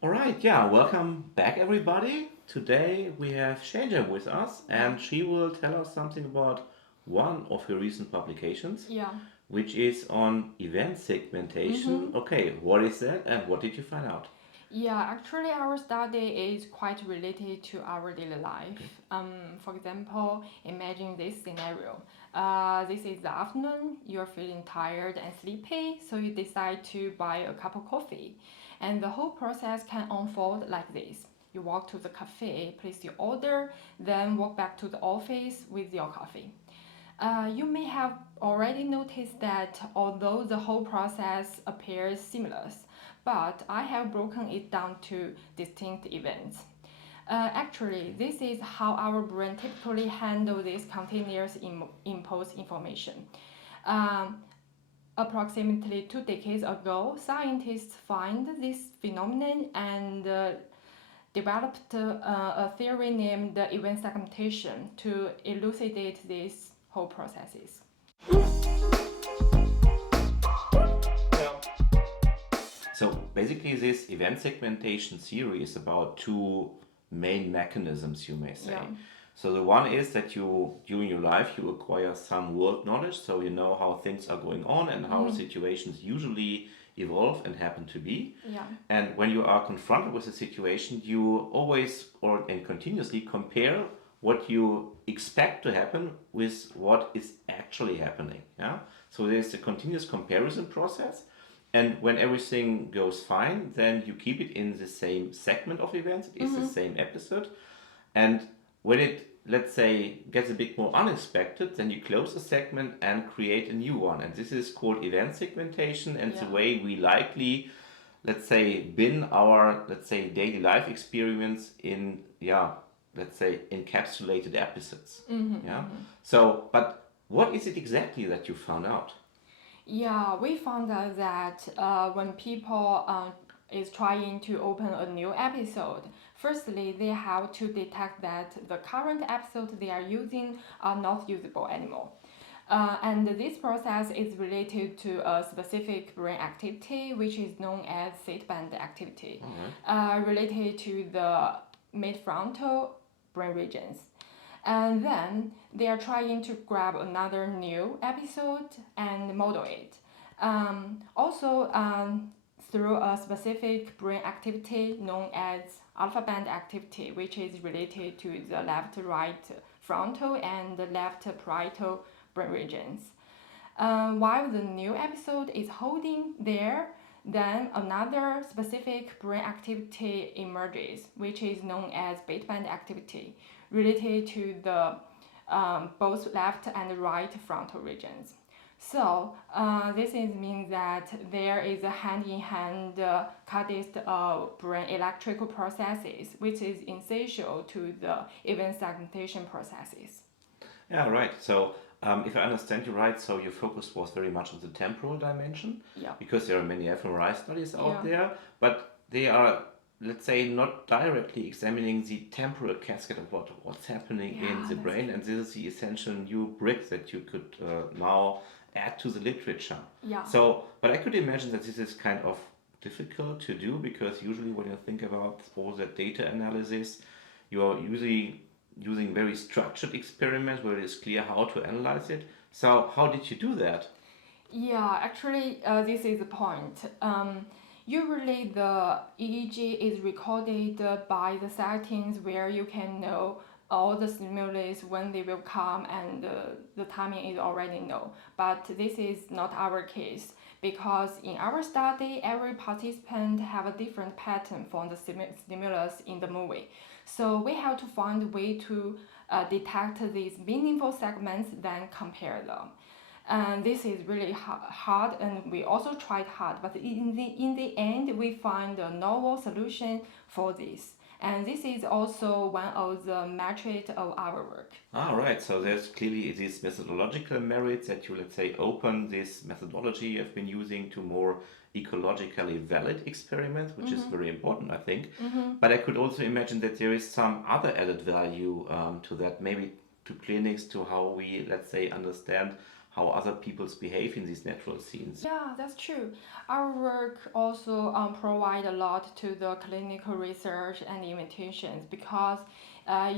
All right, yeah, welcome back, everybody. Today we have Xianzhen with us, Yeah, and she will tell us something about one of her recent publications, yeah, which is on event segmentation. mm-hmm. Okay, what is that, and what did you find out? Yeah. Actually, our study is quite related to our daily life. Okay. For example, imagine this scenario. This is the afternoon. You're feeling tired and sleepy, so you decide to buy a cup of coffee, and the whole process can unfold like this. You walk to the cafe, place your order, then walk back to the office with your coffee. You may have already noticed that although the whole process appears seamless, but I have broken it down to distinct events. Actually, this is how our brain typically handle this continuous impulse information. Um, Approximately 2 decades ago, scientists find this phenomenon and developed a theory named event segmentation to elucidate these whole processes. So basically, this event segmentation theory is about two main mechanisms, you may say. Yeah. So the one is that you, during your life, you acquire some world knowledge, so you know how things are going on and how Mm-hmm. situations usually evolve and happen to be. Yeah. And when you are confronted with a situation, you always or and continuously compare what you expect to happen with what is actually happening. Yeah. So there's a continuous comparison process, and when everything goes fine, then you keep it in the same segment of events. It is the Mm-hmm. same episode. And when it, let's say, gets a bit more unexpected, then you close a segment and create a new one. And this is called event segmentation. And the Yeah. way we likely, let's say, bin our, let's say, daily life experience in, yeah, let's say, encapsulated episodes. Mm-hmm. Yeah. Mm-hmm. So, but what is it exactly that you found out? Yeah, we found out that when people is trying to open a new episode, firstly they have to detect that the current episode they are using are not usable anymore. And this process is related to a specific brain activity, which is known as sideband activity, All right. related to the mid-frontal brain regions. And then they are trying to grab another new episode and model it. Also, through a specific brain activity known as alpha band activity, which is related to the left right frontal and the left parietal brain regions. While the new episode is holding there, then another specific brain activity emerges, which is known as beta band activity, related to the both left and right frontal regions. So this means that there is a hand-in-hand catalyst of brain electrical processes, which is essential to the event segmentation processes. Yeah, right. So, if I understand you right, so your focus was very much on the temporal dimension, Yeah, because there are many fMRI studies out yeah, there, but they are, let's say, not directly examining the temporal cascade of what's happening in yeah, the that's brain, true. and this is the essential new brick that you could now add to the literature. Yeah. So, but I could imagine that this is kind of difficult to do because usually when you think about all that data analysis, you are usually using very structured experiments where it is clear how to analyze it. So, how did you do that? Yeah, actually, this is the point. Usually, the EEG is recorded by the settings where you can know all the stimulus when they will come and the timing is already know. But this is not our case because in our study, every participant have a different pattern from the stimulus in the movie. So we have to find a way to detect these meaningful segments, then compare them. And this is really hard, and we also tried hard, but in the end we find a novel solution for this, and this is also one of the metrics of our work. Ah, right. So there's clearly these methodological merits that you, let's say, open this methodology you've been using to more ecologically valid experiments, which is Mm-hmm. very important, I think. Mm-hmm. But I could also imagine that there is some other added value to that, maybe to clinics, to how we, let's say, understand how other peoples behave in these natural scenes. Yeah, that's true. Our work also provide a lot to the clinical research and invitations because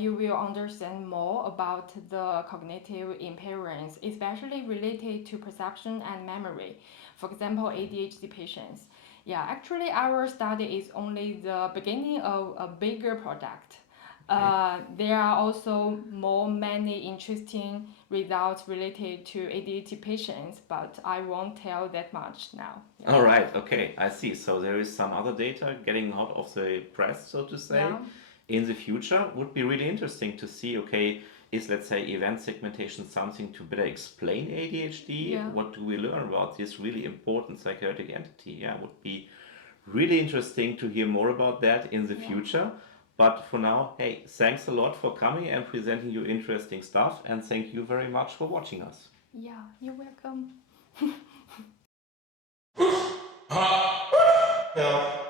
you will understand more about the cognitive impairments, especially related to perception and memory. For example, ADHD patients. Yeah, actually, our study is only the beginning of a bigger project. There are also many interesting results related to ADHD patients, but I won't tell that much now. Yeah. All right, okay, I see. So there is some other data getting out of the press, so to say, Yeah. in the future. Would be really interesting to see, okay, is, let's say, event segmentation something to better explain ADHD? Yeah. What do we learn about this really important psychotic entity? Yeah, would be really interesting to hear more about that in the Yeah. future. But for now, hey, thanks a lot for coming and presenting your interesting stuff, and thank you very much for watching us. Yeah, you're welcome. Help.